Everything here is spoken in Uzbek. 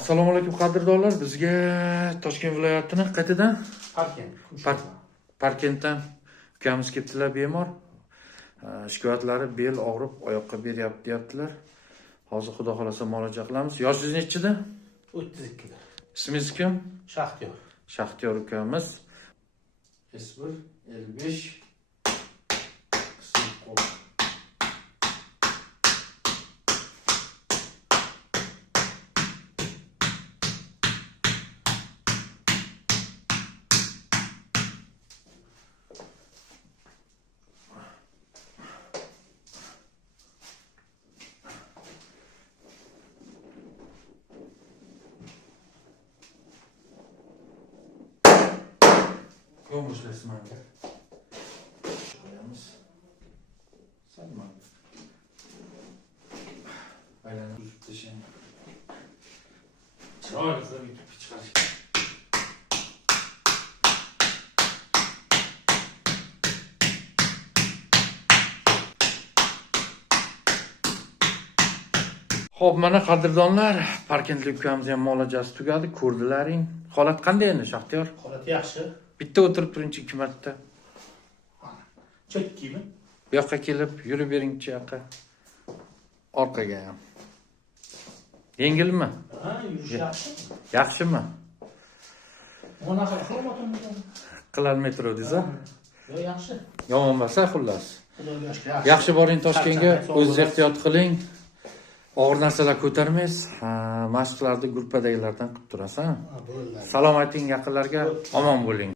Assalomu alaykum qadrdonlar. Bizga Toshkent viloyatining qaytadan Parkentdan ukamiz kelibdilar bemor. Shikoyatlari bel og'rib, oyoqqa beryapti deyaptilar. Hozir xudo xolasa muolaja qilamiz. Yoshingiz nechida? 32 da. Ismingiz kim? Shaxtyor. Shaxtyor ukamiz. S1 55 Ko'mish resmanga qo'yamiz. Salma. Aylanib uzib tashlang. Chiroyli qilib yutib chiqarish. Xo'p, mana qadrdonlar, Parkentlik ukamiz ham muolajasi tugadi, ko'rdilaring. Holat qanday endi, Shaxtyor? Holat yaxshi. Bitta o'tirib turingchi 2 marta. Chekkimi? Bu yoqqa kelib, yurib beringchi yoqqa. Orqaga ham. Yengilmi? Ha, yurish yaxshi. Yaxshimi? Mana xizmatimni Qilolmay turibsiz-a? Yo, yaxshi. Yomon emas, xullas. Xudoga shukr. Yaxshi boring Toshkentga, o'zingiz ehtiyot qiling. Og'ir narsalar ko'tarmaysiz. Mashqlarni gruppadagilardan qilib turasiz. Salom ayting yaqinlarga, omon bo'ling.